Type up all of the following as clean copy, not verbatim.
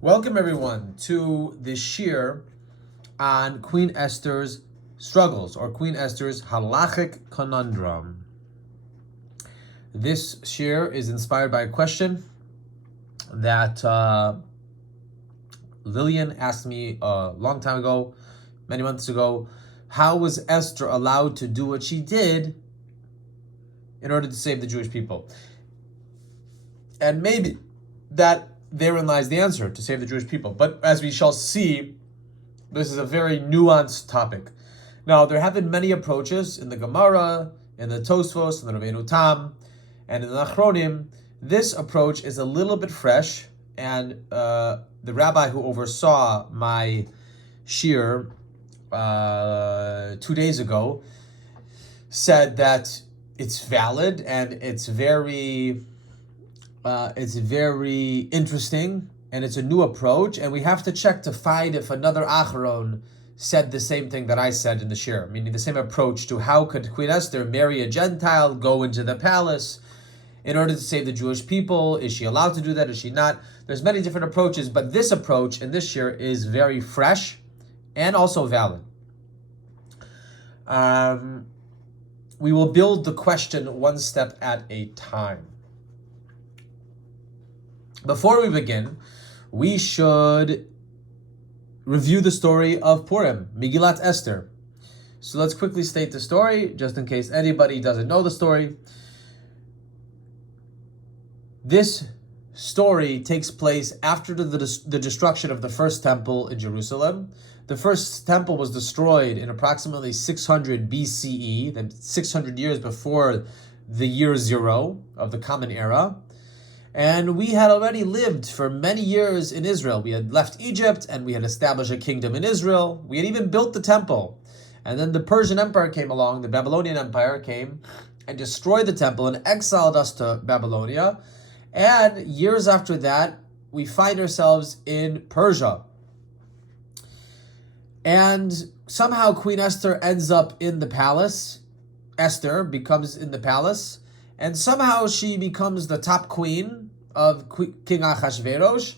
Welcome everyone to the shir on Queen Esther's struggles, or Queen Esther's halachic conundrum. This shir is inspired by a question that Lillian asked me a long time ago, many months ago. How was Esther allowed to do what she did in order to save the Jewish people? And maybe that therein lies the answer, to save the Jewish people. But as we shall see, this is a very nuanced topic. Now, there have been many approaches in the Gemara, in the Tosfos, in the Rabbeinu Tam, and in the Achronim. This approach is a little bit fresh, and the rabbi who oversaw my shir 2 days ago said that it's valid and it's very interesting, and it's a new approach, and we have to check to find if another Acharon said the same thing that I said in the shir, meaning the same approach to how could Queen Esther marry a Gentile, go into the palace in order to save the Jewish people. Is she allowed to do that? Is she not? There's many different approaches, but this approach in this shir is very fresh and also valid. We will build the question one step at a time. Before we begin, we should review the story of Purim, Megillat Esther. So let's quickly state the story, just in case anybody doesn't know the story. This story takes place after the destruction of the first temple in Jerusalem. The first temple was destroyed in approximately 600 BCE, then 600 years before the year zero of the Common Era. And we had already lived for many years in Israel. We had left Egypt and we had established a kingdom in Israel. We had even built the temple. And then the Persian Empire came along, the Babylonian Empire came and destroyed the temple and exiled us to Babylonia. And years after that, we find ourselves in Persia. And somehow Queen Esther ends up in the palace. Esther becomes in the palace. And somehow she becomes the top queen of King Achashverosh.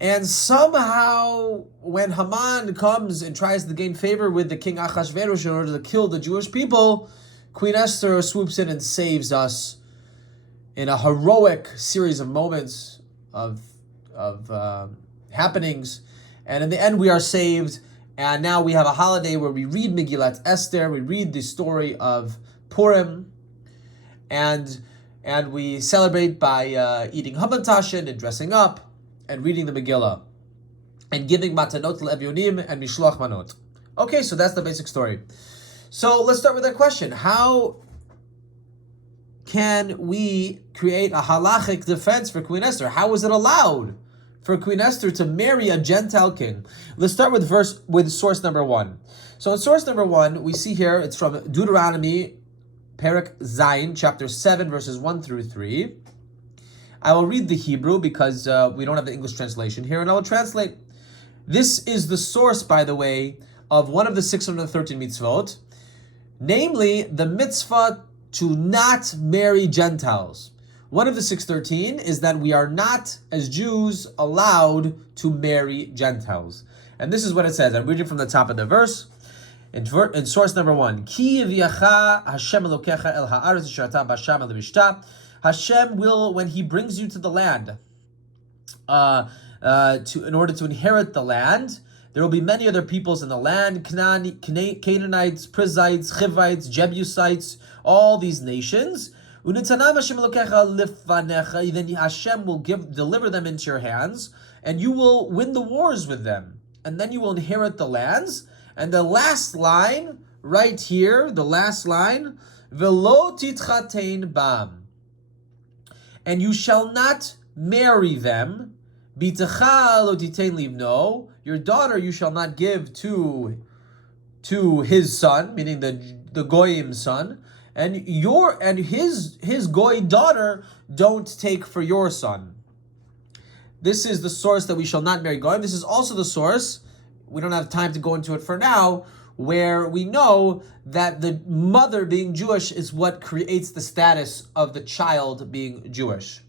And somehow when Haman comes and tries to gain favor with the King Achashverosh in order to kill the Jewish people, Queen Esther swoops in and saves us in a heroic series of moments of happenings. And in the end, we are saved. And now we have a holiday where we read Megillat Esther, we read the story of Purim, and we celebrate by eating hamantashen and dressing up and reading the Megillah and giving matanot l'evyonim and mishloach manot. Okay, so that's the basic story. So let's start with that question. How can we create a halachic defense for Queen Esther? How is it allowed for Queen Esther to marry a Gentile king? Let's start with source number 1. So in source number 1, we see here, it's from Deuteronomy, Perek Zayin, chapter 7, verses 1 through 3. I will read the Hebrew because we don't have the English translation here, and I will translate. This is the source, by the way, of one of the 613 mitzvot, namely the mitzvah to not marry Gentiles. One of the 613 is that we are not, as Jews, allowed to marry Gentiles. And this is what it says. I'm reading from the top of the verse. In source number 1, Ki yaviacha Hashem Elokecha el haaretz asher ata b'sham el mishta. Hashem will, when He brings you to the land, in order to inherit the land, there will be many other peoples in the land: Canaanites, Perizzites, Chivites, Jebusites, all these nations. Unitanam Hashem Elokecha lifanecha. Then Hashem will deliver them into your hands, and you will win the wars with them, and then you will inherit the lands. And the last line, right here, the last line, Velo titchatein bam. And you shall not marry them. Bitecha lo titein livno. Your daughter you shall not give to his son, meaning the goyim son, and his goy daughter don't take for your son. This is the source that we shall not marry goyim. This is also the source, we don't have time to go into it for now, where we know that the mother being Jewish is what creates the status of the child being Jewish.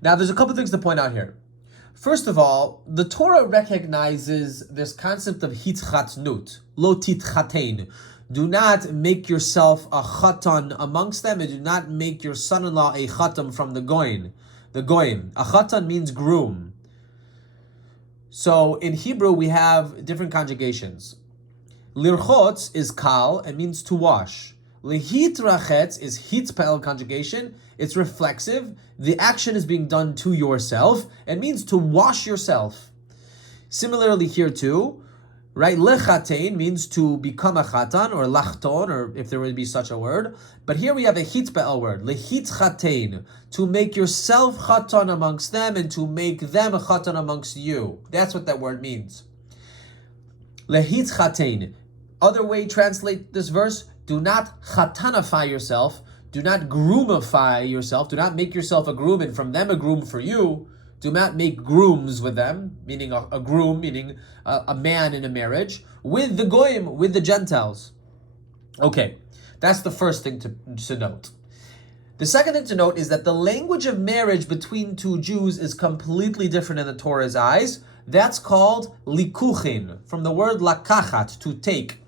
Now, there's a couple things to point out here. First of all, the Torah recognizes this concept of hitchatnut, lo titchatein. Do not make yourself a chatan amongst them, and do not make your son-in-law a chatam from the goyim. The goyim. A chatan means groom. So in Hebrew, we have different conjugations. Lirchotz is kal and means to wash. Lehitrachetz is hitpel conjugation. It's reflexive. The action is being done to yourself. It means to wash yourself. Similarly here too, right? Lechatein means to become a chatan or lachton, or if there would be such a word. But here we have a hitpel word, lehitchatein, to make yourself chatan amongst them and to make them a chatan amongst you. That's what that word means. Lehitchatein. Other way translate this verse, do not chatanify yourself, do not groomify yourself, do not make yourself a groom and from them a groom for you. Do not make grooms with them, meaning a groom, meaning a man in a marriage, with the goyim, with the Gentiles. Okay, that's the first thing to note. The second thing to note is that the language of marriage between two Jews is completely different in the Torah's eyes. That's called likuchin, from the word lakachat, to take.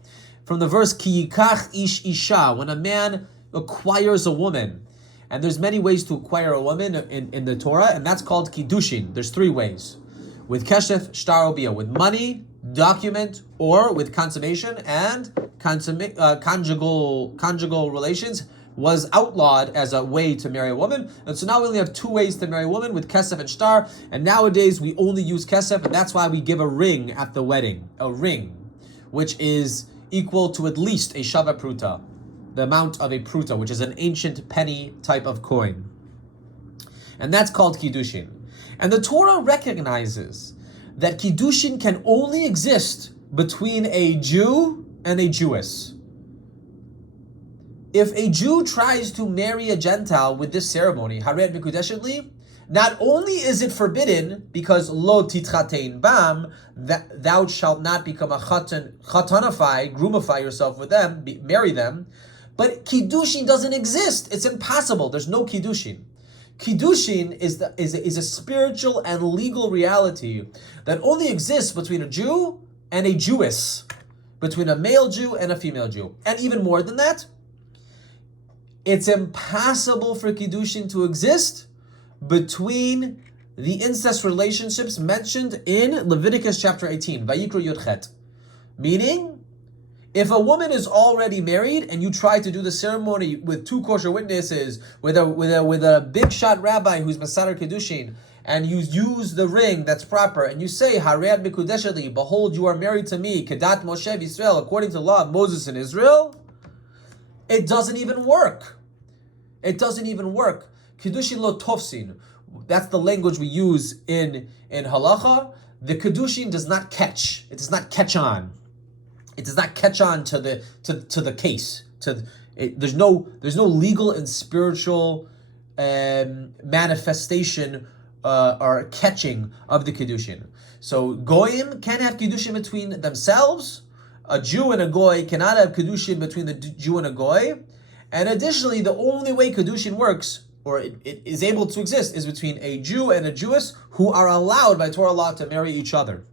From the verse ki yikach ish isha, when a man acquires a woman. And there's many ways to acquire a woman in the Torah, and that's called kiddushin. There's three ways. With keshef, shtar, obiyah, with money, document, or with consummation, and conjugal relations was outlawed as a way to marry a woman. And so now we only have two ways to marry a woman, with kesef and shtar. And nowadays we only use kesef, and that's why we give a ring at the wedding. A ring, which is equal to at least a shava pruta, the amount of a pruta, which is an ancient penny type of coin. And that's called kiddushin. And the Torah recognizes that kiddushin can only exist between a Jew and a Jewess. If a Jew tries to marry a Gentile with this ceremony, haret mikudeshet, not only is it forbidden because lo titchatein bam, that thou shalt not become a chatanify, groomify yourself with them, marry them, but kiddushin doesn't exist. It's impossible. There's no kiddushin. Kiddushin is a spiritual and legal reality that only exists between a Jew and a Jewess, between a male Jew and a female Jew. And even more than that, it's impossible for kiddushin to exist between the incest relationships mentioned in Leviticus chapter 18, Vayikra Yudchet. Meaning, if a woman is already married and you try to do the ceremony with two kosher witnesses, with a big shot rabbi who's Masadar Kiddushin, and you use the ring that's proper, and you say, Haread Mikudeshali, behold, you are married to me, Kedat Moshe Israel, according to the law of Moses in Israel, it doesn't even work. It doesn't even work. Kiddushin lo tofsin. That's the language we use in Halacha. The Kiddushin does not catch. It does not catch on. It does not catch on to the case. There's no legal and spiritual manifestation or catching of the Kiddushin. So Goyim can have Kiddushin between themselves. A Jew and a Goy cannot have Kiddushin between the Jew and a Goy. And additionally, the only way Kiddushin works, or it is able to exist, is between a Jew and a Jewess who are allowed by Torah law to marry each other.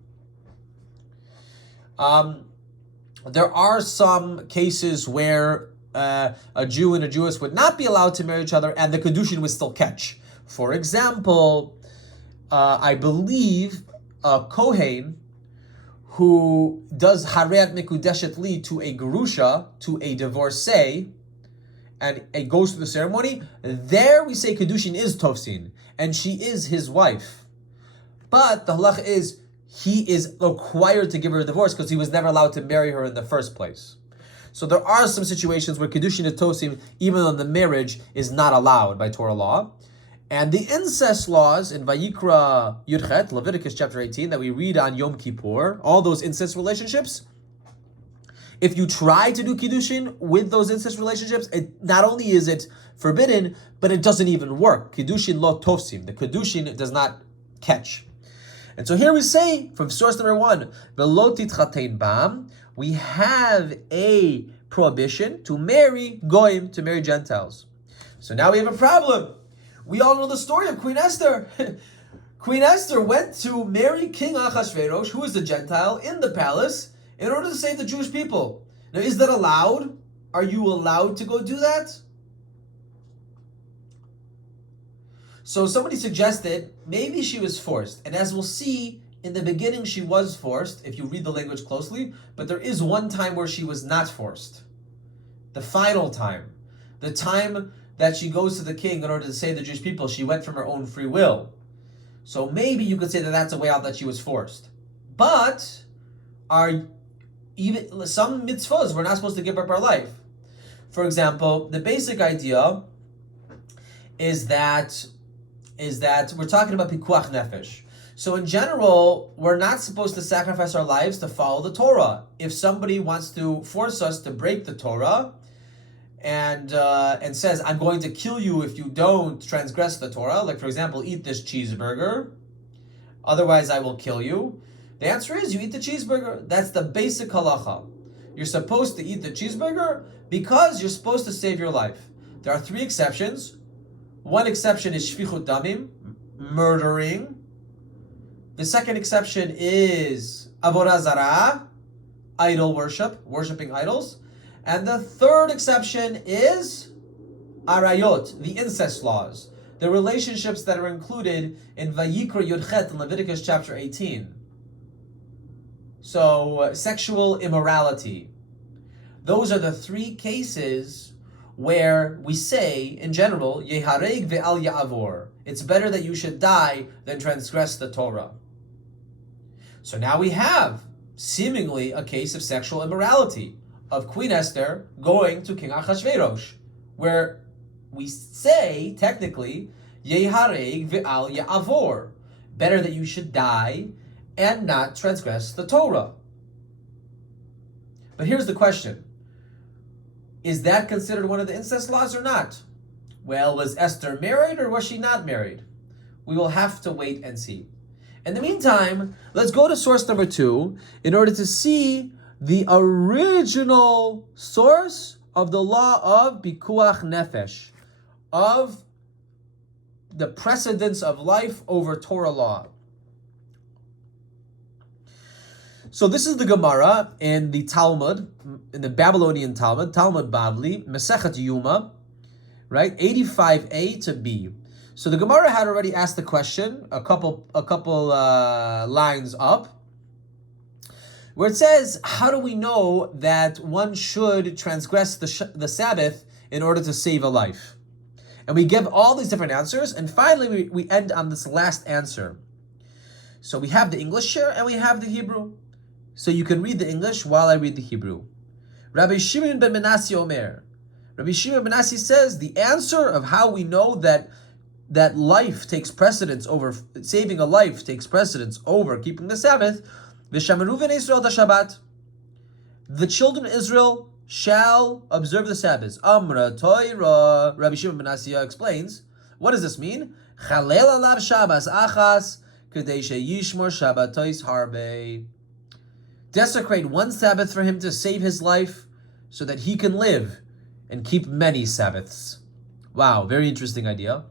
There are some cases where a Jew and a Jewess would not be allowed to marry each other and the Kiddushin would still catch. For example, I believe a Kohen who does Hareat Mikudeshet Li to a Gerusha, to a divorcee, and it goes through the ceremony, there we say Kiddushin is Tofsin, and she is his wife. But the halach is, he is required to give her a divorce because he was never allowed to marry her in the first place. So there are some situations where Kiddushin is Tofsin, even though the marriage is not allowed by Torah law. And the incest laws in Vayikra Yudchet, Leviticus chapter 18, that we read on Yom Kippur, all those incest relationships, if you try to do Kiddushin with those incest relationships, it not only is it forbidden, but it doesn't even work. Kiddushin lo tofsim. The Kiddushin does not catch. And so here we say, from source number 1, velo titchatein bam, we have a prohibition to marry Goyim, to marry Gentiles. So now we have a problem. We all know the story of Queen Esther. Queen Esther went to marry King Achashverosh, who is a Gentile, in the palace in order to save the Jewish people. Now, is that allowed? Are you allowed to go do that? So somebody suggested maybe she was forced. And as we'll see, in the beginning she was forced, if you read the language closely, but there is one time where she was not forced. The final time. The time that she goes to the king in order to save the Jewish people, she went from her own free will. So maybe you could say that that's a way out that she was forced. But even some mitzvahs we're not supposed to give up our life. For example, the basic idea is that we're talking about pikuach nefesh. So in general, we're not supposed to sacrifice our lives to follow the Torah. If somebody wants to force us to break the Torah and says, I'm going to kill you if you don't transgress the Torah, like for example, eat this cheeseburger, otherwise I will kill you. The answer is you eat the cheeseburger. That's the basic halacha. You're supposed to eat the cheeseburger because you're supposed to save your life. There are 3 exceptions. One exception is shfichut damim, murdering. The second exception is avodah zarah, idol worship, worshiping idols. And the third exception is arayot, the incest laws, the relationships that are included in Vayikra Yudchet in Leviticus chapter 18. So, sexual immorality. Those are the 3 cases where we say, in general, Yehareg ve'al ya'avor. It's better that you should die than transgress the Torah. So now we have, seemingly, a case of sexual immorality of Queen Esther going to King Achashverosh, where we say, technically, Yehareg ve'al ya'avor. Better that you should die and not transgress the Torah. But here's the question. Is that considered one of the incest laws or not? Well, was Esther married or was she not married? We will have to wait and see. In the meantime, let's go to source number 2 in order to see the original source of the law of pikuach nefesh, of the precedence of life over Torah law. So this is the Gemara in the Talmud, in the Babylonian Talmud, Talmud Bavli, Masechet Yuma, right? 85a to b. So the Gemara had already asked the question a couple lines up, where it says, how do we know that one should transgress the Sabbath in order to save a life? And we give all these different answers, and finally we end on this last answer. So we have the English here and we have the Hebrew. So you can read the English while I read the Hebrew. Rabbi Shimon ben Menashe Omer. Rabbi Shimon ben Menashe says the answer of how we know that life takes precedence over, saving a life takes precedence over keeping the Sabbath. V'shamaru v'nei Yisrael Shabbat. The children of Israel shall observe the Sabbath. Amra Torah. Rabbi Shimon ben Menashe explains. What does this mean? Chalel alav Shabbos achas kedei sheyishmor Shabbatos harbe. Desecrate one Sabbath for him to save his life so that he can live and keep many Sabbaths. Wow, very interesting idea.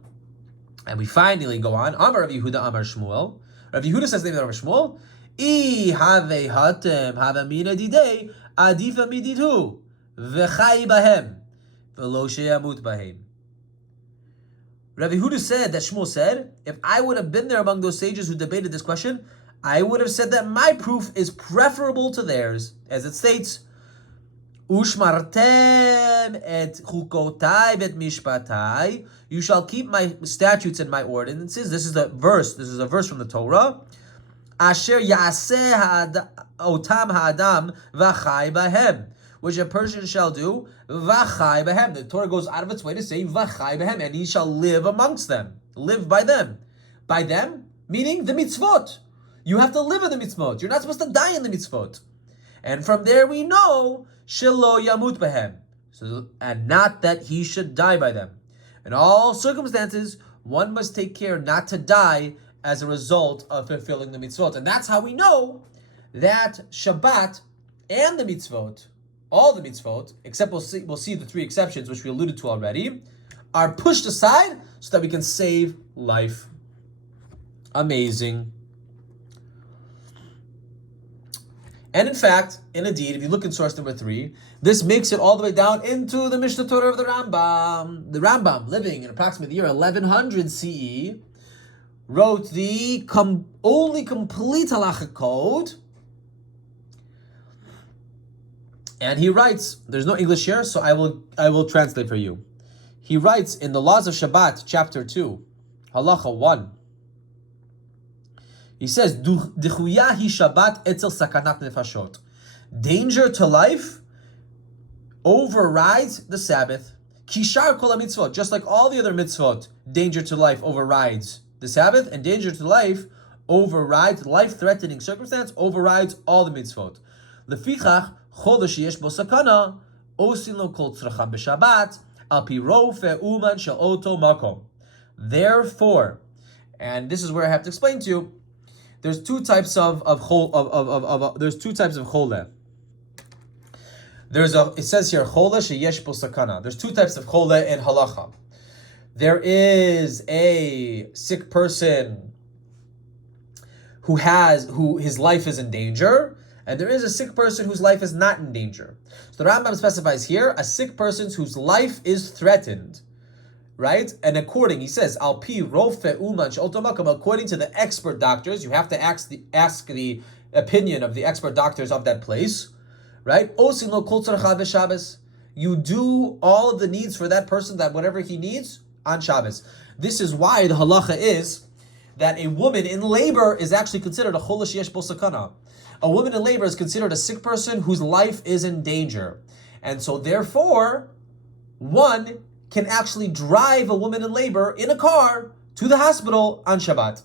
And we finally go on. Amar Rav Yehuda Amar Shmuel. Rav Yehuda says the name of Rav Shmuel. I have hatem have mina didei adifa miditu v'chai bahem v'lo sheyamut bahem. Rav Yehuda said that Shmuel said, if I would have been there among those sages who debated this question, I would have said that my proof is preferable to theirs, as it states, Ushmartem et chukotai et mishpatai. You shall keep my statutes and my ordinances. This is a verse from the Torah. Asher yaseh otam ha'adam v'chai bahem, which a person shall do v'chai bahem. The Torah goes out of its way to say v'chai bahem, and he shall live amongst them, live by them. By them, meaning the mitzvot. You have to live in the mitzvot. You're not supposed to die in the mitzvot. And from there we know, shelo yamut bahem. So, and not that he should die by them. In all circumstances, one must take care not to die as a result of fulfilling the mitzvot. And that's how we know that Shabbat and the mitzvot, all the mitzvot, except we'll see the 3 exceptions, which we alluded to already, are pushed aside so that we can save life. Amazing. And in fact, indeed, if you look in source number 3, this makes it all the way down into the Mishnah Torah of the Rambam. The Rambam, living in approximately the year 1100 CE, wrote the only complete halachic code. And he writes, there's no English here, so I will translate for you. He writes in the Laws of Shabbat, chapter 2, Halacha 1. He says, Dichuya hi Shabbat etzel sakanat nefashot. Danger to life overrides the Sabbath. Kishar kol mitzvot, just like all the other mitzvot, danger to life overrides the Sabbath, and danger to life overrides, life-threatening circumstance overrides all the mitzvot. Lefichach, chodesh yesh bo sakana, osin lo kol tzracha b'Shabbat, al pi rofe uman shel oto makom. Therefore, and this is where I have to explain to you, there's two types of chole. It says here chole sheyesh bo sakana. There's two types of chole in halacha. There is a sick person who his life is in danger, and there is a sick person whose life is not in danger. So the Rambam specifies here a sick person whose life is threatened. Right? And he says, Al pi rofe uman she'otomakam, according to the expert doctors, you have to ask the opinion of the expert doctors of that place, right? Osin lo kol tzarcha b'Shabbos. You do all of the needs for that person, that whatever he needs, on Shabbos. This is why the halacha is that a woman in labor is actually considered a chole sheyesh bo sakana. A woman in labor is considered a sick person whose life is in danger. And so therefore, one can actually drive a woman in labor in a car to the hospital on Shabbat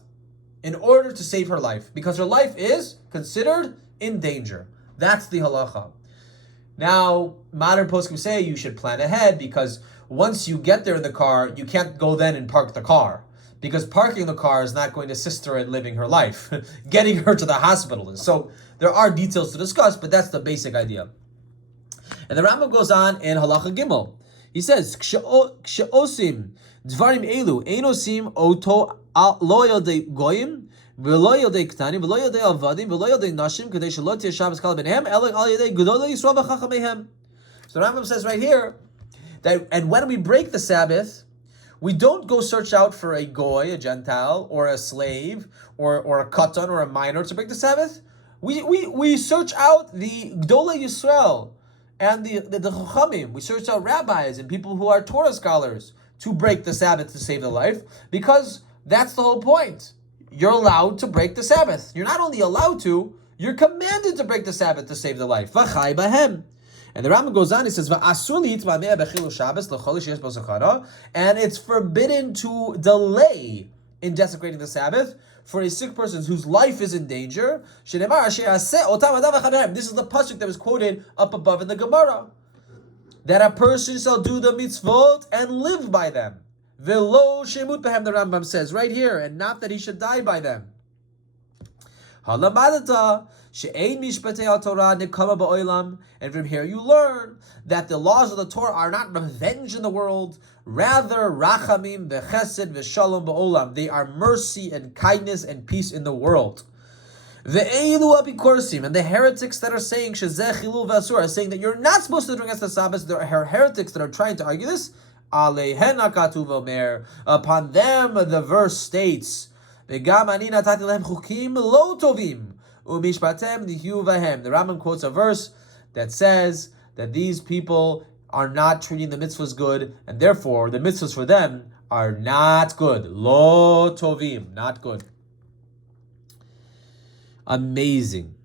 in order to save her life, because her life is considered in danger. That's the halacha. Now, modern poskim say you should plan ahead, because once you get there in the car, you can't go then and park the car, because parking the car is not going to assist her in living her life. Getting her to the hospital is. So there are details to discuss, but that's the basic idea. And the Rambam goes on in Halacha Gimel. He says, "Ksheosim dvarim elu einosim oto lo yodei goyim v'lo yodei ktanim v'lo yodei avadim v'lo yodei nashim kadei shelo tiyeh Shabbos kal b'nehem elek al yodei gedolei Yisrael v'chachamehem." So the Rambam says right here that, and when we break the Sabbath, we don't go search out for a goy, a Gentile, or a slave, or a katan, or a minor to break the Sabbath. We search out the Gdolei Yisrael and the Chachamim. We search out rabbis and people who are Torah scholars to break the Sabbath to save their life, because that's the whole point. You're allowed to break the Sabbath. You're not only allowed to, you're commanded to break the Sabbath to save their life. V'chai bahem. And the Rambam goes on, he says, and it's forbidden to delay in desecrating the Sabbath for a sick person whose life is in danger. This is the pasuk that was quoted up above in the Gemara, that a person shall do the mitzvot and live by them. Velo shemut behem, the Rambam says right here, and not that he should die by them. Halamadata she'ein mishpatei haTorah nekama ba'olam, and from here you learn that the laws of the Torah are not revenge in the world, rather rachamim v'chesed v'shalom ba'olam. They are mercy and kindness and peace in the world. Ve'elu apikorsim, and the heretics that are saying shezeh chilul v'asur, are saying that you're not supposed to drink against the Sabbath. There are heretics that are trying to argue this. Alehen hakatuv omer, upon them the verse states, V'gam ani natati lehem chukim lo tovim u'mishpatem nihu vahem. The Rambam quotes a verse that says that these people are not treating the mitzvahs good, and therefore the mitzvahs for them are not good. Lo tovim, not good. Amazing.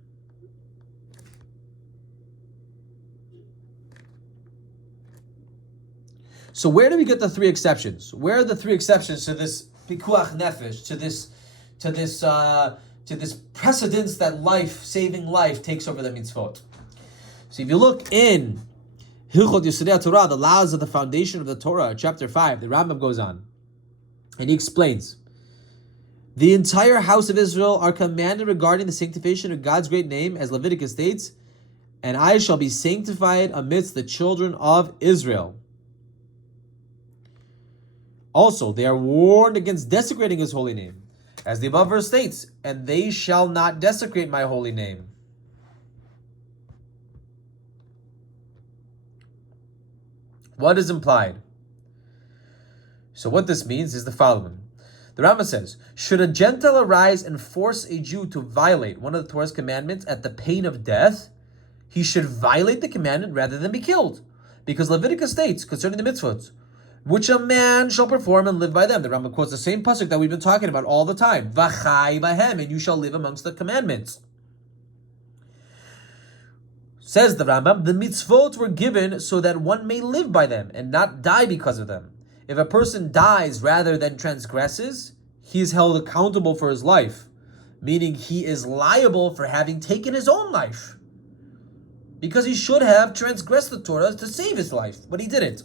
So where do we get the three exceptions? Where are the three exceptions to this pikuach nefesh, to this precedence that saving life takes over the mitzvot? So if you look in Hilchot Yesodei Torah, the laws of the foundation of the Torah, chapter 5, the Rambam goes on and he explains, the entire house of Israel are commanded regarding the sanctification of God's great name, as Leviticus states, and I shall be sanctified amidst the children of Israel. Also, they are warned against desecrating his holy name. As the above verse states, and they shall not desecrate my holy name. What is implied? So what this means is the following. The Rambam says, should a Gentile arise and force a Jew to violate one of the Torah's commandments at the pain of death, he should violate the commandment rather than be killed. Because Leviticus states, concerning the mitzvot, which a man shall perform and live by them. The Rambam quotes the same pasuk that we've been talking about all the time. V'chai bahem, and you shall live amongst the commandments. Says the Rambam, the mitzvot were given so that one may live by them and not die because of them. If a person dies rather than transgresses, he is held accountable for his life, meaning he is liable for having taken his own life, because he should have transgressed the Torah to save his life, but he didn't.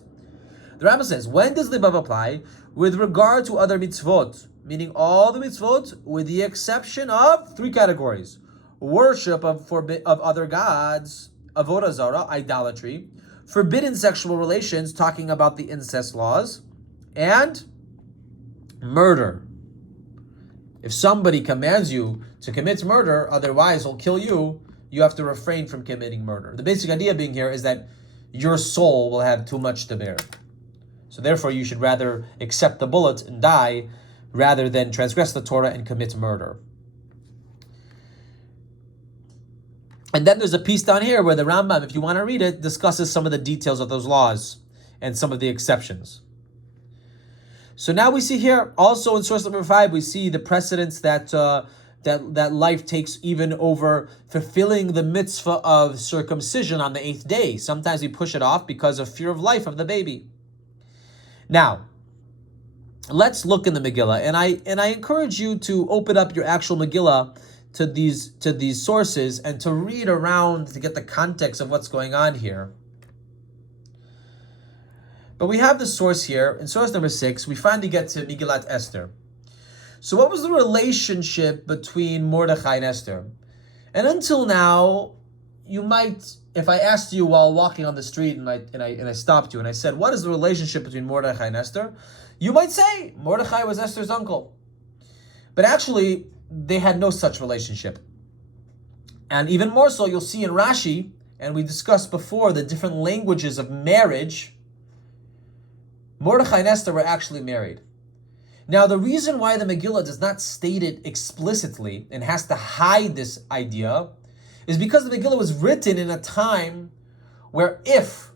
The Rambam says, when does the above apply? With regard to other mitzvot, meaning all the mitzvot, with the exception of three categories: worship of other gods, avodah zarah, idolatry, forbidden sexual relations, talking about the incest laws, and murder. If somebody commands you to commit murder, otherwise he'll kill you, you have to refrain from committing murder. The basic idea being here is that your soul will have too much to bear. So therefore you should rather accept the bullet and die rather than transgress the Torah and commit murder. And then there's a piece down here where the Rambam, if you want to read it, discusses some of the details of those laws and some of the exceptions. So now we see here, also in source number 5, we see the precedence that life takes even over fulfilling the mitzvah of circumcision on the 8th day. Sometimes we push it off because of fear of life of the baby. Now, let's look in the Megillah, and I encourage you to open up your actual Megillah to these sources and to read around to get the context of what's going on here. But we have the source here. In source number 6, we finally get to Megillat Esther. So what was the relationship between Mordechai and Esther? And until now, you might, if I asked you while walking on the street and I stopped you and I said, what is the relationship between Mordechai and Esther? You might say Mordechai was Esther's uncle. But actually, they had no such relationship. And even more so, you'll see in Rashi, and we discussed before the different languages of marriage, Mordechai and Esther were actually married. Now, the reason why the Megillah does not state it explicitly and has to hide this idea is because the Megillah was written in a time where if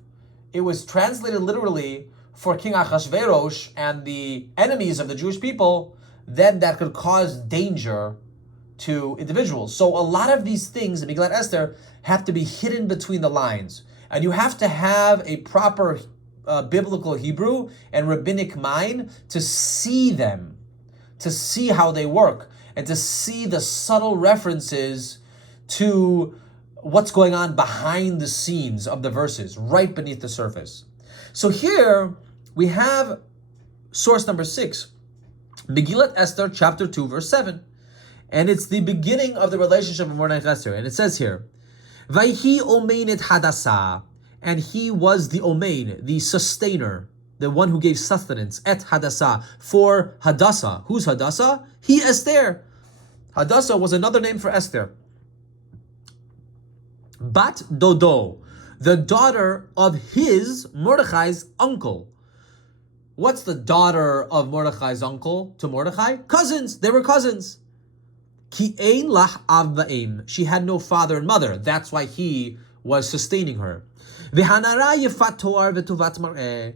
it was translated literally for King Achashverosh and the enemies of the Jewish people, then that could cause danger to individuals. So a lot of these things in Megillat Esther have to be hidden between the lines. And you have to have a proper biblical Hebrew and rabbinic mind to see them, to see how they work, and to see the subtle references to what's going on behind the scenes of the verses, right beneath the surface. So here we have source number 6, Megillat Esther, chapter 2, verse 7. And it's the beginning of the relationship of Mordechai and Esther. And it says here, Vayhi omein et Hadassah, and he was the omein, the sustainer, the one who gave sustenance, et Hadassah, for Hadassah. Who's Hadassah? He Esther. Hadassah was another name for Esther. Bat Dodo, the daughter of his, Mordechai's uncle. What's the daughter of Mordechai's uncle to Mordechai? Cousins. They were cousins. Ki ein lach av va'em. She had no father and mother. That's why he was sustaining her. V'hanara yefat toar v'tuvat mar'eh.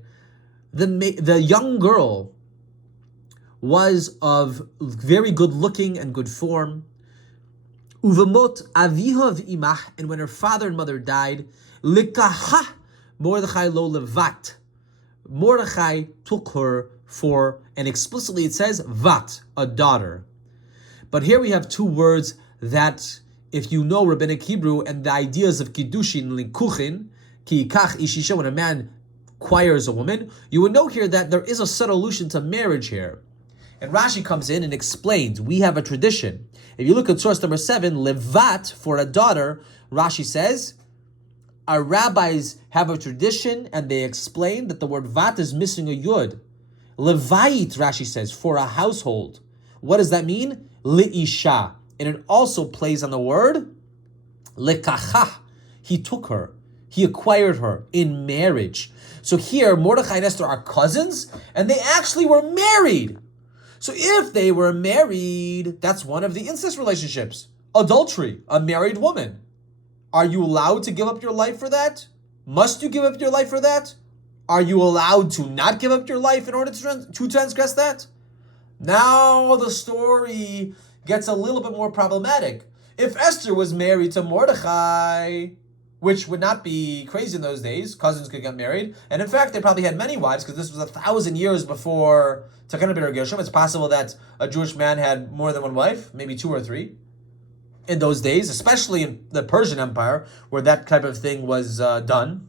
The young girl was of very good looking and good form. Uvemot aviha v'imach. And when her father and mother died, likaha Mordechai lo levat. Mordechai took her for, and explicitly it says, vat, a daughter. But here we have two words that, if you know Rabbinic Hebrew and the ideas of kiddushin, likuchin, ki yikach ishisha, when a man acquires a woman, you would know here that there is a subtle allusion to marriage here. And Rashi comes in and explains, we have a tradition. If you look at source number 7, levat, for a daughter, Rashi says, our rabbis have a tradition and they explain that the word vat is missing a yud. Levait, Rashi says, for a household. What does that mean? Li'isha. And it also plays on the word lekacha. He took her. He acquired her in marriage. So here, Mordechai and Esther are cousins, and they actually were married. So if they were married, that's one of the incest relationships. Adultery, a married woman. Are you allowed to give up your life for that? Must you give up your life for that? Are you allowed to not give up your life in order to transgress that? Now the story gets a little bit more problematic. If Esther was married to Mordechai, which would not be crazy in those days, cousins could get married, and in fact they probably had many wives because this was 1,000 years before Takana B'Ner Gershom. It's possible that a Jewish man had more than one wife, maybe 2 or 3. In those days, especially in the Persian Empire, where that type of thing was done.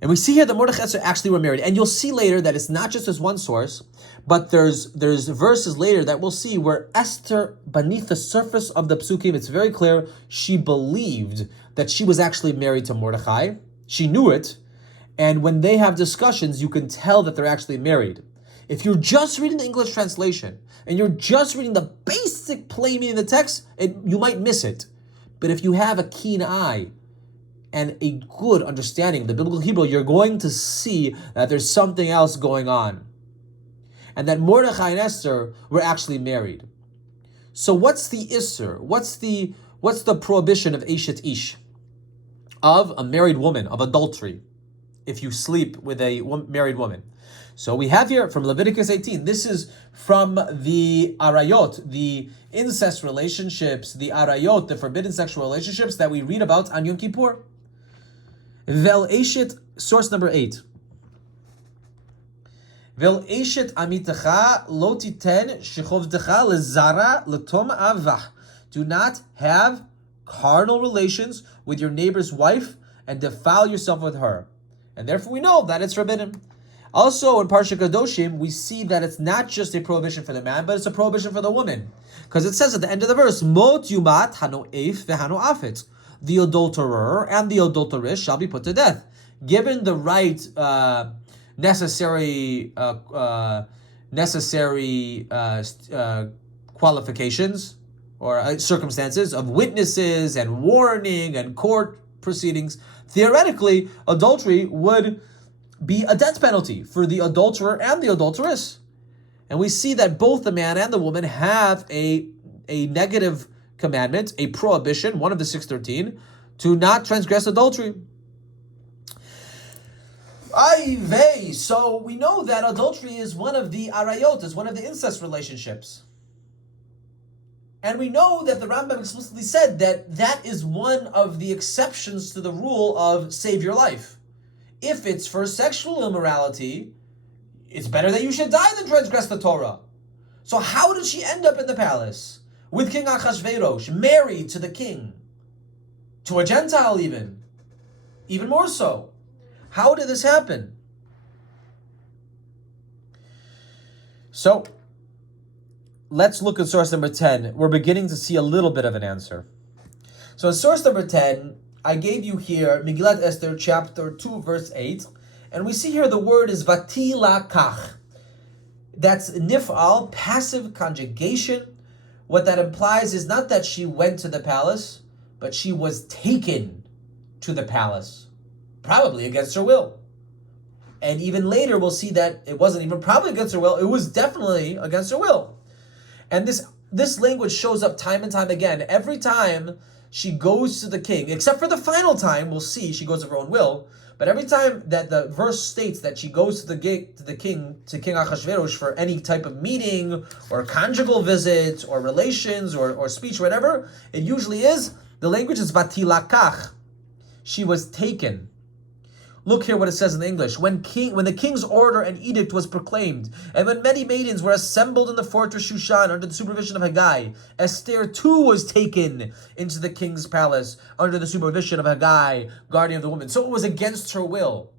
And we see here that Mordechai and Esther actually were married. And you'll see later that it's not just as one source, but there's verses later that we'll see where Esther, beneath the surface of the psukim, it's very clear, she believed that she was actually married to Mordechai. She knew it. And when they have discussions, you can tell that they're actually married. If you're just reading the English translation, and you're just reading the basic plain meaning of the text, you might miss it. But if you have a keen eye and a good understanding of the biblical Hebrew, you're going to see that there's something else going on. And that Mordechai and Esther were actually married. So what's the Isser? What's the prohibition of Eshet Ish? Of a married woman, of adultery, if you sleep with a married woman. So we have here from Leviticus 18, this is from the arayot, the incest relationships, the arayot, the forbidden sexual relationships that we read about on Yom Kippur. Vel Eshet, source number 8. Vel Eshet amitecha lo titen shechovdecha lezara letom avah. Do not have carnal relations with your neighbor's wife and defile yourself with her. And therefore we know that it's forbidden. Also, in Parsha Kadoshim, we see that it's not just a prohibition for the man, but it's a prohibition for the woman. Because it says at the end of the verse, Mot yumat hano eif v'hano afet. The adulterer and the adulteress shall be put to death. Given the right necessary qualifications or circumstances of witnesses and warning and court proceedings, theoretically, adultery would be a death penalty for the adulterer and the adulteress. And we see that both the man and the woman have a negative commandment, a prohibition, one of the 613, to not transgress adultery. So we know that adultery is one of the arayot, is one of the incest relationships. And we know that the Rambam explicitly said that that is one of the exceptions to the rule of save your life. If it's for sexual immorality, it's better that you should die than transgress the Torah. So how did she end up in the palace? With King Achashverosh, married to the king. To a Gentile even. Even more so. How did this happen? So, let's look at source number 10. We're beginning to see a little bit of an answer. So in source number 10, I gave you here Megillat Esther chapter 2 verse 8, and we see here the word is vatilakach. That's nif'al, passive conjugation. What that implies is not that she went to the palace, but she was taken to the palace, probably against her will. And even later we'll see that it wasn't even probably against her will, it was definitely against her will. And this language shows up time and time again. Every time she goes to the king, except for the final time, we'll see she goes of her own will. But every time that the verse states that she goes to King Achashverosh for any type of meeting or conjugal visit or relations or speech or whatever, it usually is, the language is vatilakach. She was taken. Look here what it says in English. When the king's order and edict was proclaimed, and when many maidens were assembled in the fortress Shushan under the supervision of Haggai, Esther too was taken into the king's palace under the supervision of Haggai, guardian of the woman. So it was against her will.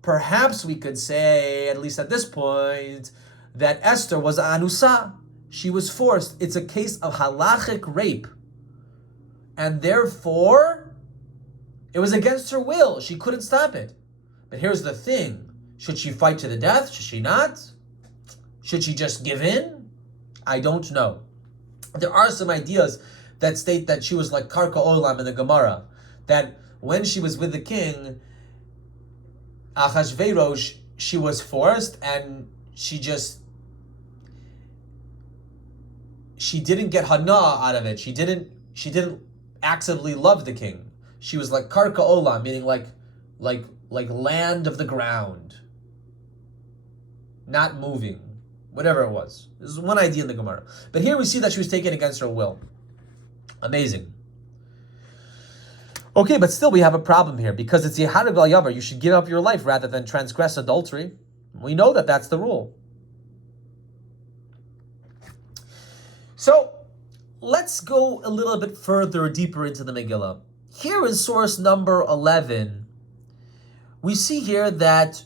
Perhaps we could say, at least at this point, that Esther was anusa. She was forced. It's a case of halachic rape. And therefore, it was against her will. She couldn't stop it. But here's the thing. Should she fight to the death? Should she not? Should she just give in? I don't know. There are some ideas that state that she was like Karka Olam in the Gemara, that when she was with the king, Achashverosh, she was forced and she didn't get hana out of it. She didn't actively love the king. She was like Karka Olam, meaning like land of the ground, not moving. Whatever it was. This is one idea in the Gemara. But here we see that she was taken against her will. Amazing. Okay, but still we have a problem here, because it's Yehareg al Yavar. You should give up your life rather than transgress adultery. We know that that's the rule. So, let's go a little bit further, deeper into the Megillah. Here in source number 11, we see here that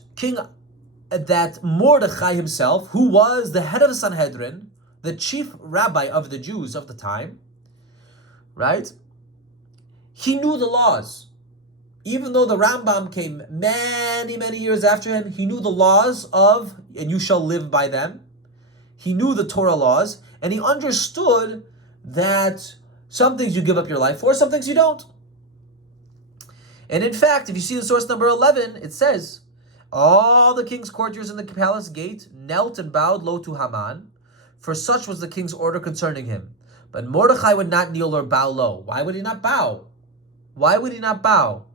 Mordechai himself, who was the head of the Sanhedrin, the chief rabbi of the Jews of the time, right? He knew the laws. Even though the Rambam came many, many years after him, he knew the laws of, and you shall live by them. He knew the Torah laws, and he understood that some things you give up your life for, some things you don't. And in fact, if you see in source number 11, it says, all the king's courtiers in the palace gate knelt and bowed low to Haman, for such was the king's order concerning him. But Mordechai would not kneel or bow low. Why would he not bow? Why would he not bow?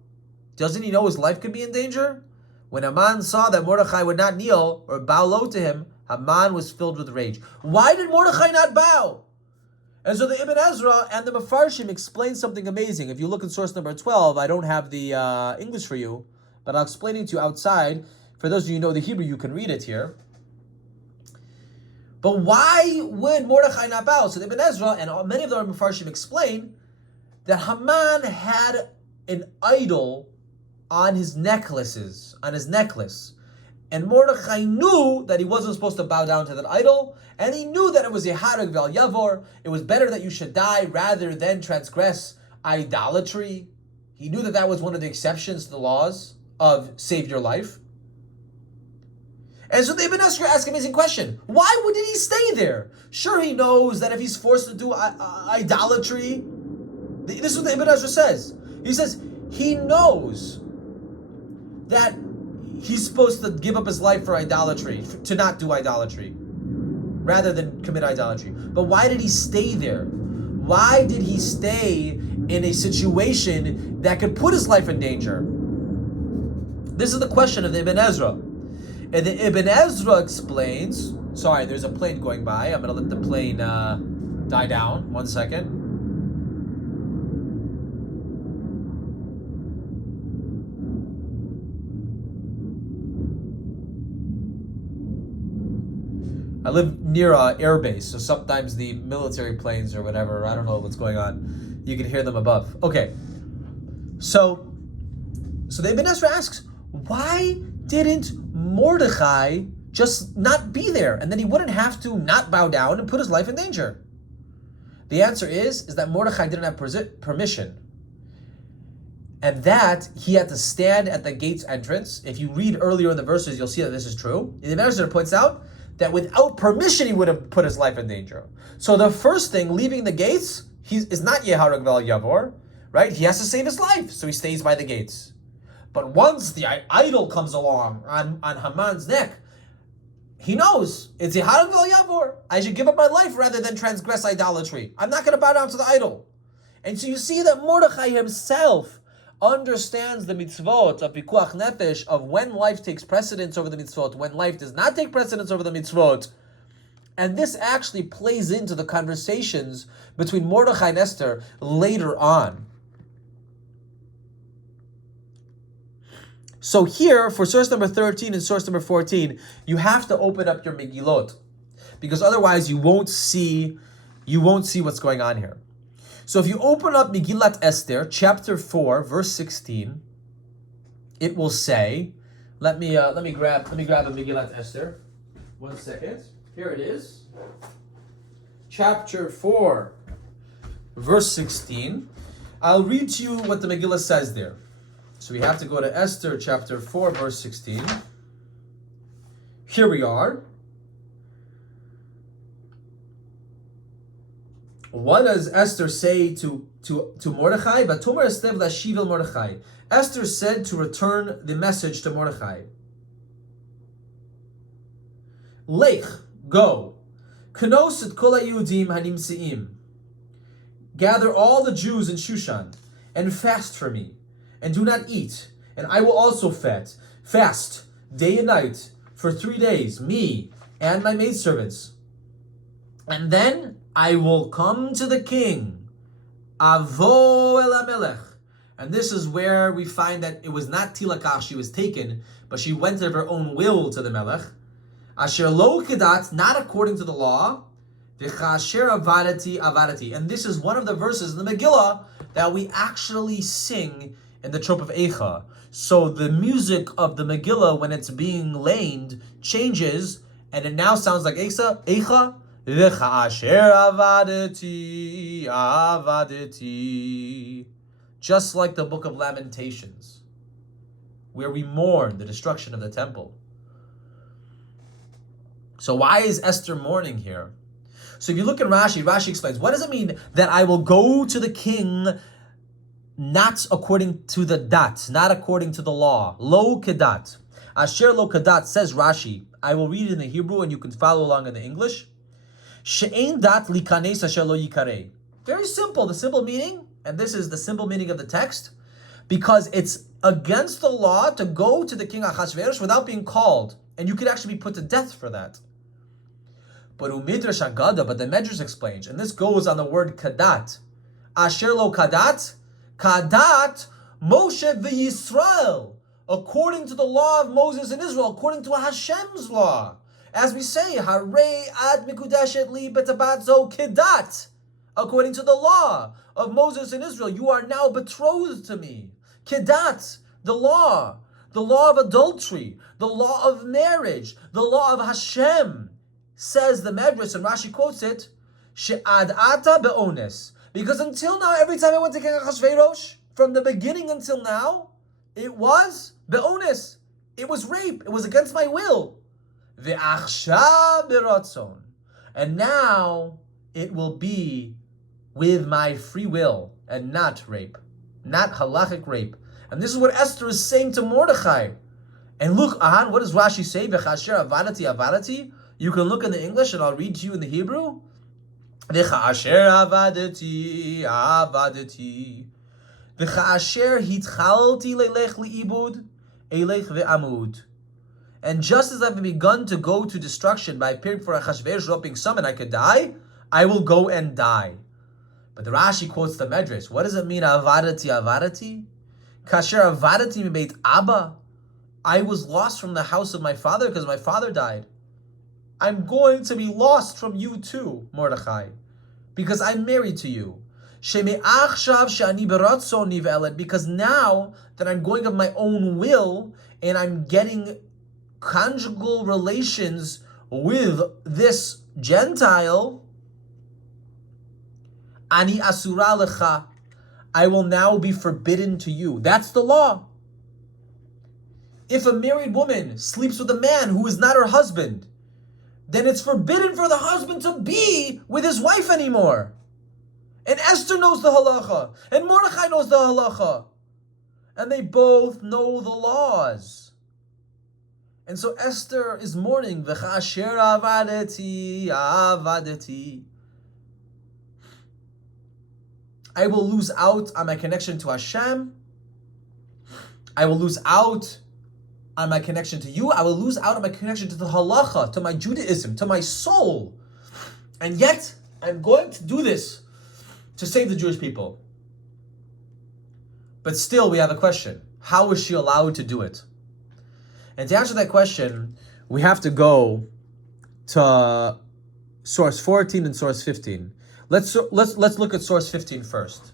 Doesn't he know his life could be in danger? When Haman saw that Mordechai would not kneel or bow low to him, Haman was filled with rage. Why did Mordechai not bow? And so the Ibn Ezra and the Mefarshim explain something amazing. If you look in source number 12, I don't have the English for you, but I'll explain it to you outside. For those of you who know the Hebrew, you can read it here. But why would Mordechai not bow? So the Ibn Ezra and many of the Mefarshim explain that Haman had an idol on his necklace. And Mordechai knew that he wasn't supposed to bow down to that idol, and he knew that it was Yehareg vel Yavor. It was better that you should die rather than transgress idolatry. He knew that that was one of the exceptions to the laws of save your life. And so the Ibn Ezra asked an amazing question. Why did he stay there? Sure, he knows that if he's forced to do idolatry, this is what the Ibn Ezra says. He says he knows that he's supposed to give up his life for idolatry, to not do idolatry, rather than commit idolatry. But why did he stay there? Why did he stay in a situation that could put his life in danger? This is the question of the Ibn Ezra. And the Ibn Ezra explains, sorry, there's a plane going by. I'm going to let the plane die down. 1 second. I live near an air base, so sometimes the military planes or whatever, I don't know what's going on, you can hear them above. Okay, so the Ibn Ezra asks, why didn't Mordechai just not be there, and then he wouldn't have to not bow down and put his life in danger? The answer is that Mordechai didn't have permission, and that he had to stand at the gate's entrance. If you read earlier in the verses, you'll see that this is true. The Ibn Ezra points out that without permission, he would have put his life in danger. So the first thing, leaving the gates, is not Yehareg vel Yavor, right? He has to save his life, so he stays by the gates. But once the idol comes along on Haman's neck, he knows it's Yehareg vel Yavor. I should give up my life rather than transgress idolatry. I'm not going to bow down to the idol. And so you see that Mordechai himself understands the mitzvot of pikuach nefesh, of when life takes precedence over the mitzvot, when life does not take precedence over the mitzvot. And this actually plays into the conversations between Mordechai and Esther later on. So here, for source number 13 and source number 14, you have to open up your Megillot, because otherwise you won't see what's going on here. So if you open up Megillat Esther, chapter 4, verse 16, it will say, let me grab a Megillat Esther. 1 second. Here it is. Chapter 4, verse 16. I'll read to you what the Megillah says there. So we have to go to Esther, chapter 4, verse 16. Here we are. What does Esther say to Mordechai? Vatomer Esther l'shiv Mordechai. Esther said to return the message to Mordechai. Lech, go. Knos et kol haYehudim hanimtzeim. Gather all the Jews in Shushan, and fast for me, and do not eat, and I will also fast day and night for 3 days, me and my maidservants. And then I will come to the king, Avo el HaMelech. And this is where we find that it was not tilakach, she was taken, but she went of her own will to the Melech. Asher lo kedat, not according to the law, v'chasher avadati avadati. And this is one of the verses in the Megillah that we actually sing in the trope of Eicha. So the music of the Megillah, when it's being laned, changes, and it now sounds like Eicha. V'chasher avadati avadati. Just like the book of Lamentations, where we mourn the destruction of the temple. So why is Esther mourning here? So if you look at Rashi explains, what does it mean that I will go to the king not according to the dat, not according to the law? Lo kedat. Asher lo kedat, says Rashi. I will read it in the Hebrew and you can follow along in the English. She'ein dat likanes asher lo yikarei. Very simple, the simple meaning, and this is the simple meaning of the text, because it's against the law to go to the king Achashverosh without being called, and you could actually be put to death for that. But the Medrash explains, and this goes on the word kadat. Asher lo kadat, kadat Moshe v'Yisrael, according to the law of Moses and Israel, according to Hashem's law. As we say, Harei ad mikudeshet li betabatzo kedat, according to the law of Moses and Israel, you are now betrothed to me. Kedat, the law of adultery, the law of marriage, the law of Hashem. Says the Medrash, and Rashi quotes it, she'ad ata be'ones. Because until now, every time I went to King Achashverosh, from the beginning until now, it was be'ones. It was rape. It was against my will. Ve'achshav beratzon. And now, it will be with my free will, and not rape. Not halachic rape. And this is what Esther is saying to Mordechai. And look, Ahan, what does Rashi say? V'chasher avadati avadati. You can look in the English and I'll read to you in the Hebrew. V'chasher avadati avadati. V'chasher hitchalti leilech liibud eilech ve'amud. And just as I've begun to go to destruction by appearing for Achashverosh not being summoned, I could die, I will go and die. But the Rashi quotes the Medrash. What does it mean, avadati avadati? Kasher avadati mibeit Abba. I was lost from the house of my father because my father died. I'm going to be lost from you too, Mordechai, because I'm married to you. Because now that I'm going of my own will and I'm getting conjugal relations with this Gentile, Ani asura lecha, I will now be forbidden to you. That's the law. If a married woman sleeps with a man who is not her husband, then it's forbidden for the husband to be with his wife anymore. And Esther knows the halacha, and Mordechai knows the halacha, and they both know the laws. And so Esther is mourning, V'chasher avadati avadati. I will lose out on my connection to Hashem. I will lose out on my connection to you. I will lose out on my connection to the halacha, to my Judaism, to my soul. And yet, I'm going to do this to save the Jewish people. But still, we have a question. How is she allowed to do it? And to answer that question, we have to go to source 14 and source 15. Let's look at source 15 first.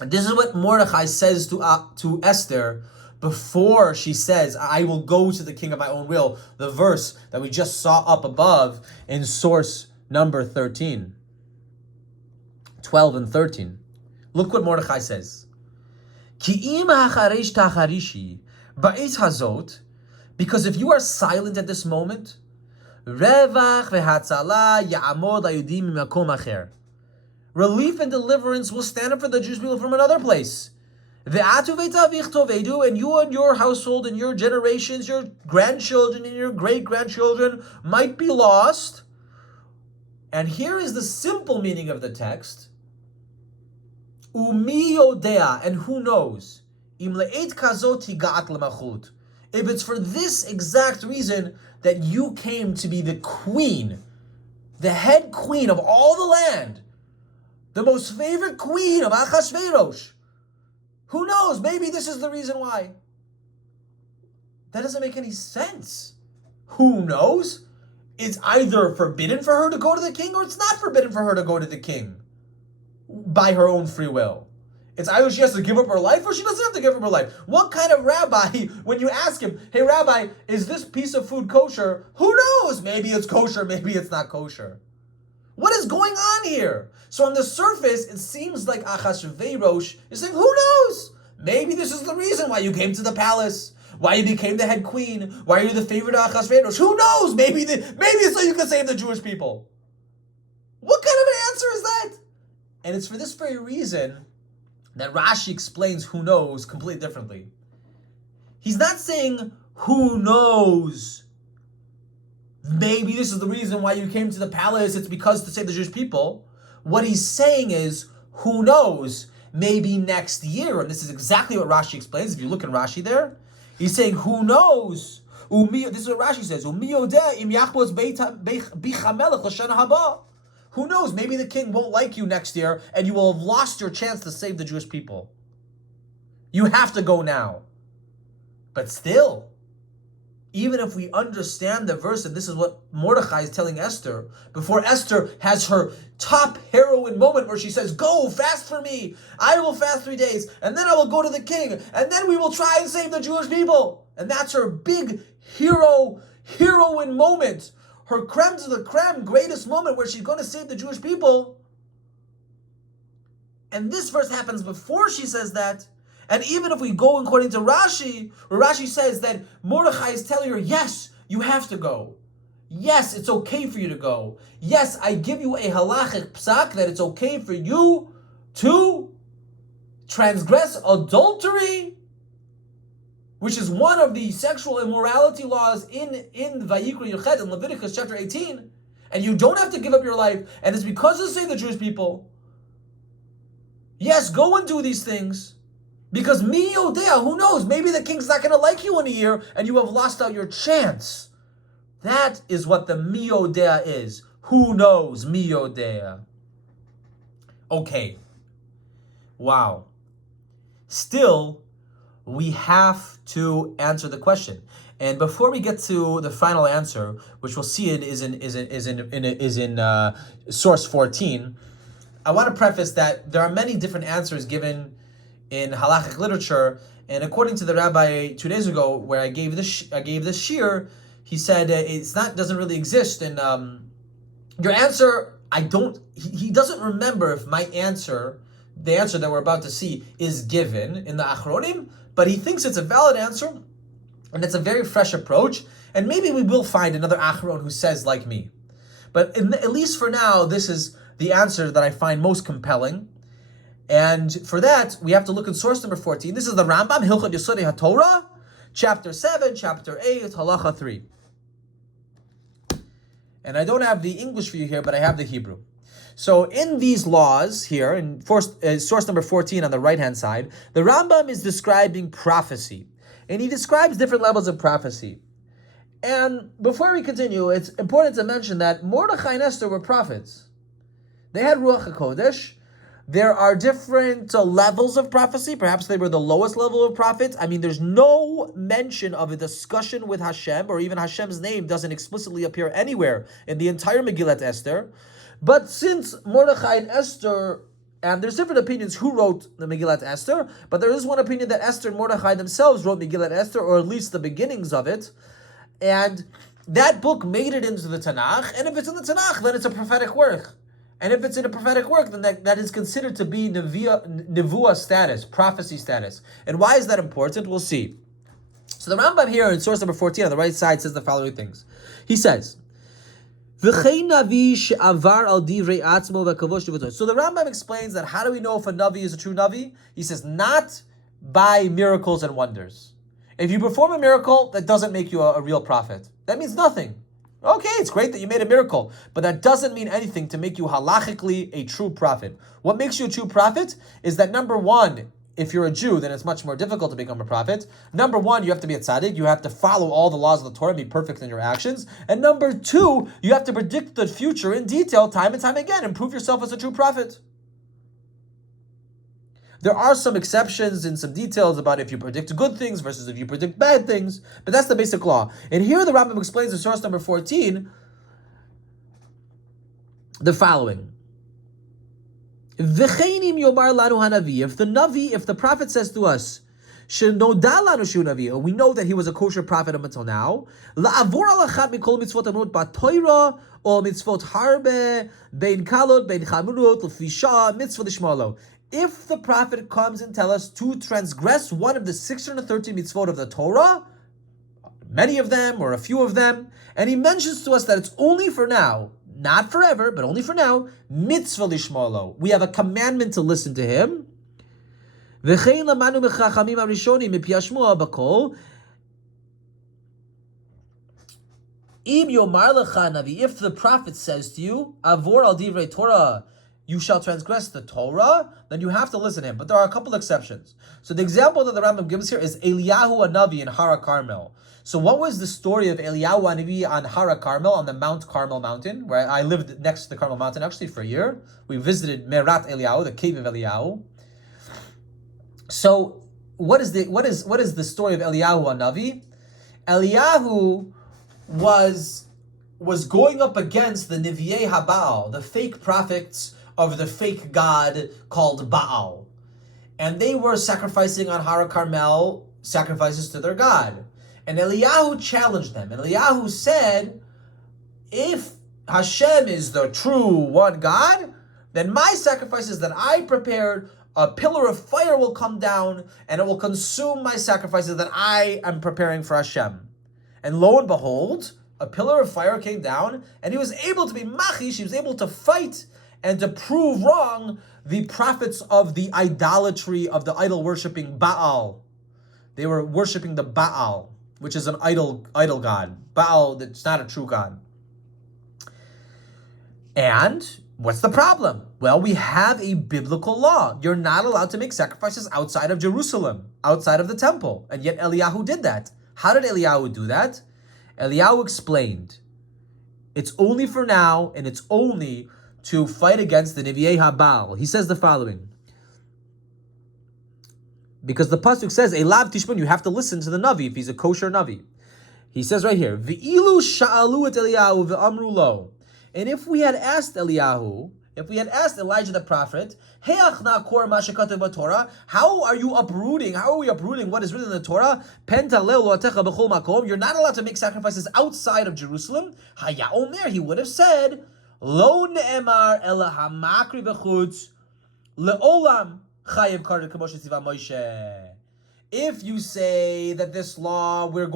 And this is what Mordechai says to Esther before she says, I will go to the king of my own will. The verse that we just saw up above in source number 13. 12 and 13. Look what Mordechai says. Ki im hacharish tacharishi ba'is hazot, because if you are silent at this moment, revach vehatzala ya'amod ayudim mimakom acher. relief and deliverance will stand up for the Jewish people from another place. And you and your household and your generations, your grandchildren and your great-grandchildren might be lost. And here is the simple meaning of the text. Umi yodea, and who knows? Im le'et kazot higat lemachut. If it's for this exact reason that you came to be the queen, the head queen of all the land, the most favorite queen of Achashverosh. Who knows? Maybe this is the reason why. That doesn't make any sense. Who knows? It's either forbidden for her to go to the king or it's not forbidden for her to go to the king by her own free will. It's either she has to give up her life or she doesn't have to give up her life. What kind of rabbi, when you ask him, hey rabbi, is this piece of food kosher? Who knows? Maybe it's kosher, maybe it's not kosher. What is going on here? So on the surface, it seems like Achashverosh is saying, who knows? Maybe this is the reason why you came to the palace, why you became the head queen, why you're the favorite of Achashverosh. Who knows? Maybe it's so you can save the Jewish people. What kind of an answer is that? And it's for this very reason that Rashi explains who knows completely differently. He's not saying who knows. Maybe this is the reason why you came to the palace. It's because to save the Jewish people. What he's saying is, who knows? Maybe next year. And this is exactly what Rashi explains. If you look in Rashi there, he's saying, who knows? This is what Rashi says. Who knows? Maybe the king won't like you next year and you will have lost your chance to save the Jewish people. You have to go now. But still, even if we understand the verse, and this is what Mordechai is telling Esther, before Esther has her top heroine moment where she says, go, fast for me. I will fast 3 days, and then I will go to the king, and then we will try and save the Jewish people. And that's her big heroine moment. Her creme to the creme, greatest moment where she's going to save the Jewish people. And this verse happens before she says that. And even if we go according to Rashi, where Rashi says that Mordechai is telling her, yes, you have to go. Yes, it's okay for you to go. Yes, I give you a halachic psak that it's okay for you to transgress adultery, which is one of the sexual immorality laws in Vayikra Yoched in Leviticus chapter 18, and you don't have to give up your life, and it's because of the Jewish people. Yes, go and do these things, because mi yodea, who knows, maybe the king's not going to like you in a year, and you have lost out your chance. That is what the mi yodea is. Who knows, mi yodea. Okay. Wow. Still, we have to answer the question, and before we get to the final answer, which we'll see it is in source 14, I want to preface that there are many different answers given in halachic literature, and according to the rabbi 2 days ago, where I gave this shir, he said doesn't really exist, and your answer, he doesn't remember if my answer, the answer that we're about to see, is given in the Achronim. But he thinks it's a valid answer, and it's a very fresh approach, and maybe we will find another Achron who says like me. But at least for now, this is the answer that I find most compelling. And for that, we have to look at source number 14. This is the Rambam, Hilchot Yesodei HaTorah, chapter 7, chapter 8, Halacha 3. And I don't have the English for you here, but I have the Hebrew. So in these laws here, in source number 14 on the right-hand side, the Rambam is describing prophecy. And he describes different levels of prophecy. And before we continue, it's important to mention that Mordechai and Esther were prophets. They had Ruach HaKodesh. There are different levels of prophecy. Perhaps they were the lowest level of prophets. I mean, there's no mention of a discussion with Hashem, or even Hashem's name doesn't explicitly appear anywhere in the entire Megillat Esther. But since Mordechai and Esther, and there's different opinions who wrote the Megillat Esther, but there is one opinion that Esther and Mordechai themselves wrote Megillat Esther, or at least the beginnings of it. And that book made it into the Tanakh, and if it's in the Tanakh, then it's a prophetic work. And if it's in a prophetic work, then that is considered to be nevuah status, prophecy status. And why is that important? We'll see. So the Rambam here in source number 14 on the right side says the following things. He says, So the Rambam explains that how do we know if a Navi is a true Navi? He says, not by miracles and wonders. If you perform a miracle, that doesn't make you a real prophet. That means nothing. Okay, it's great that you made a miracle, but that doesn't mean anything to make you halachically a true prophet. What makes you a true prophet is that, number one, if you're a Jew, then it's much more difficult to become a prophet. Number one, you have to be a tzaddik. You have to follow all the laws of the Torah and be perfect in your actions. And number two, you have to predict the future in detail time and time again and prove yourself as a true prophet. There are some exceptions and some details about if you predict good things versus if you predict bad things, but that's the basic law. And here the Rambam explains in source number 14 the following. If the prophet says to us, we know that he was a kosher prophet up until now, if the prophet comes and tells us to transgress one of the 613 mitzvot of the Torah, many of them or a few of them, and he mentions to us that it's only for now, not forever, but only for now, mitzvah lishmolo. We have a commandment to listen to him. If the prophet says to you, Avor al divrei Torah, you shall transgress the Torah, then you have to listen to him. But there are a couple exceptions. So the example that the Rambam gives here is Eliyahu Hanavi in Hara Carmel. So what was the story of Eliyahu Hanavi on Hara Carmel, on the Mount Carmel mountain, where I lived next to the Carmel mountain actually for a year. We visited Merat Eliyahu, the cave of Eliyahu. So what is the story of Eliyahu Hanavi? Eliyahu was going up against the Nivyei Habal, the fake prophets of the fake god called Baal. And they were sacrificing on Hara Carmel sacrifices to their god. And Eliyahu challenged them. And Eliyahu said, if Hashem is the true one God, then my sacrifices that I prepared, a pillar of fire will come down and it will consume my sacrifices that I am preparing for Hashem. And lo and behold, a pillar of fire came down and he was able to be machish, he was able to fight and to prove wrong the prophets of the idolatry of the idol-worshipping Baal. They were worshipping the Baal, which is an idol god. Baal, that's not a true god. And what's the problem? Well, we have a biblical law. You're not allowed to make sacrifices outside of Jerusalem, outside of the temple. And yet Eliyahu did that. How did Eliyahu do that? Eliyahu explained, it's only for now, and it's only to fight against the Nivyei Habal. He says the following. Because the pasuk says, Elav Tishman, you have to listen to the Navi if he's a kosher Navi. He says right here, V'ilu sha'alu et Eliyahu ve'amru lo. And if we had asked Eliyahu, if we had asked Elijah the prophet, Heach na'kor ma shekatuv b'Torah, how are we uprooting what is written in the Torah? Pen talel lo'atecha b'chol makom, you're not allowed to make sacrifices outside of Jerusalem. Haya omer, he would have said, Lo ne'emar ela hamakri b'chutz le'olam chayev karet k'mo shetzivah Moshe. If you say that this law, we're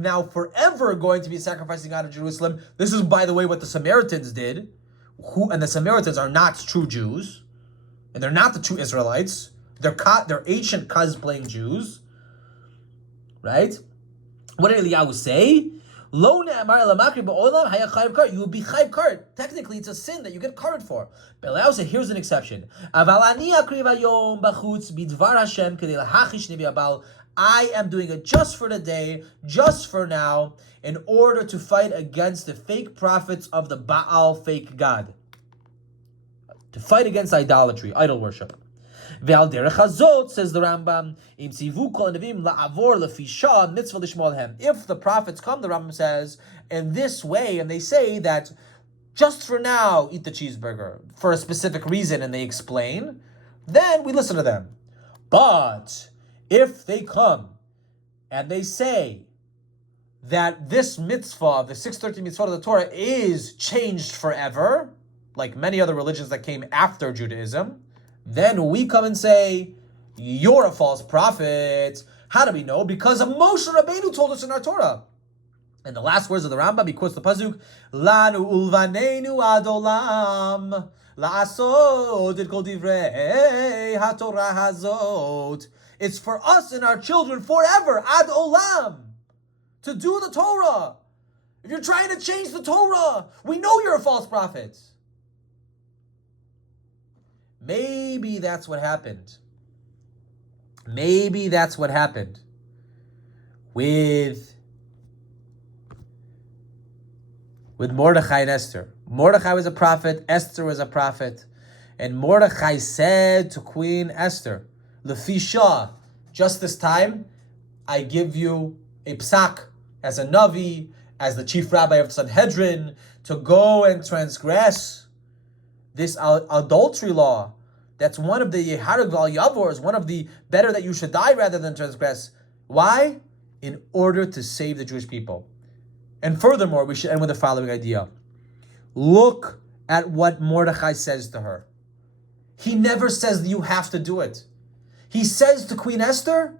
now forever going to be sacrificing out of Jerusalem, this is, by the way, what the Samaritans did, and the Samaritans are not true Jews, and they're not the true Israelites. They're ancient cosplaying Jews, right? What did Eliyahu say? Lo ne'amar elamakri ba'olam haya chayiv karet. You will be chayiv karet. Technically, it's a sin that you get karet for. But Eliyahu said, here's an exception. Aval ani akriv hayom b'chutz bidvar Hashem kedei lahachish nivi abal. I am doing it just for the day, just for now, in order to fight against the fake prophets of the Baal fake god. To fight against idolatry, idol worship. Ve'al derech hazot, says the Rambam, im tzivu kol nevim la'avor lefisha mitzvah lishmolhem. If the prophets come, the Rambam says, in this way, and they say that just for now, eat the cheeseburger, for a specific reason, and they explain, then we listen to them. But if they come and they say that this mitzvah, the 613 mitzvah of the Torah, is changed forever, like many other religions that came after Judaism, then we come and say, you're a false prophet. How do we know? Because Moshe Rabbeinu told us in our Torah. And the last words of the Rambam, he quotes the pasuk, "Lanu ulvanenu adolam la'asod et kol divrei haTorah hazot." It's for us and our children forever, ad olam, to do the Torah. If you're trying to change the Torah, we know you're a false prophet. Maybe that's what happened. Maybe that's what happened with Mordechai and Esther. Mordechai was a prophet, Esther was a prophet, and Mordechai said to Queen Esther, Lefisha, just this time, I give you a psak as a Navi, as the chief rabbi of Sanhedrin, to go and transgress this adultery law. That's one of the Yehareg Val Yavor, is one of the better that you should die rather than transgress. Why? In order to save the Jewish people. And furthermore, we should end with the following idea. Look at what Mordechai says to her. He never says that you have to do it. He says to Queen Esther,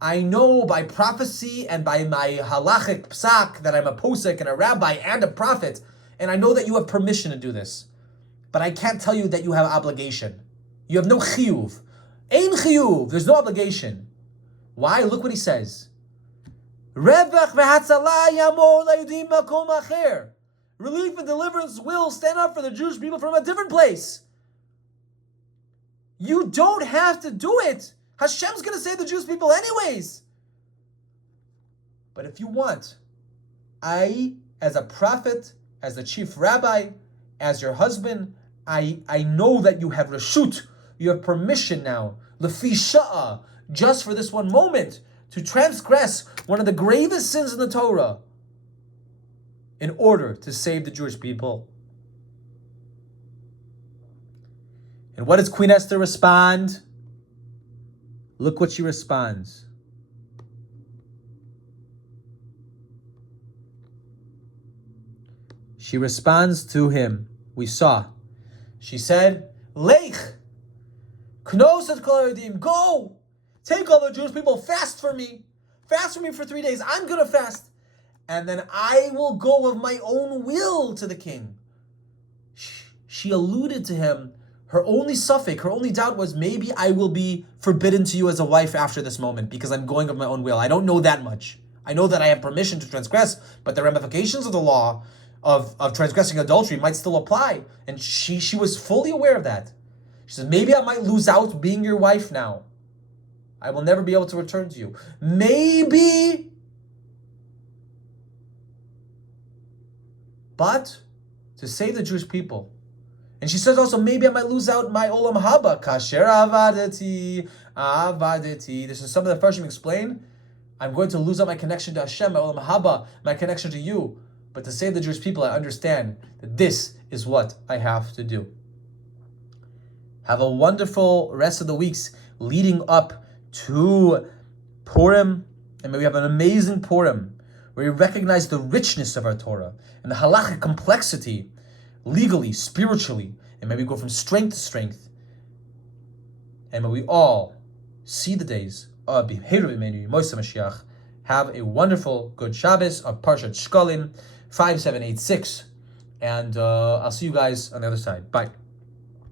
I know by prophecy and by my halachic psak that I'm a posek and a rabbi and a prophet, and I know that you have permission to do this. But I can't tell you that you have obligation. You have no chiyuv. Ein chiyuv. There's no obligation. Why? Look what he says. Revach v'hatzalah yamor leidim makom acher. Relief and deliverance will stand up for the Jewish people from a different place. You don't have to do it. Hashem's going to save the Jewish people anyways. But if you want, I, as a prophet, as the chief rabbi, as your husband, I know that you have reshut, you have permission now, lefi sha'a, just for this one moment, to transgress one of the gravest sins in the Torah in order to save the Jewish people. And what does Queen Esther respond? Look what she responds. She responds to him. We saw. She said, Lech, knos et kol hayodim, go, take all the Jewish people, fast for me for 3 days. I'm going to fast. And then I will go of my own will to the king. She alluded to him. Her only suffix, her only doubt was maybe I will be forbidden to you as a wife after this moment because I'm going of my own will. I don't know that much. I know that I have permission to transgress, but the ramifications of the law of transgressing adultery might still apply. And she was fully aware of that. She said, maybe I might lose out being your wife now. I will never be able to return to you. Maybe. But to save the Jewish people. And she says also, maybe I might lose out my olam haba. Kasher avadeti. This is something that Farshim explain. I'm going to lose out my connection to Hashem, my olam haba, my connection to you. But to save the Jewish people, I understand that this is what I have to do. Have a wonderful rest of the weeks leading up to Purim. And may we have an amazing Purim where we recognize the richness of our Torah and the halachic complexity, legally, spiritually, and may we go from strength to strength. And may we all see the days of B'Heru Imenu Moshe Mashiach. Have a wonderful, good Shabbos of Parshat Shkalim 5786. And I'll see you guys on the other side. Bye.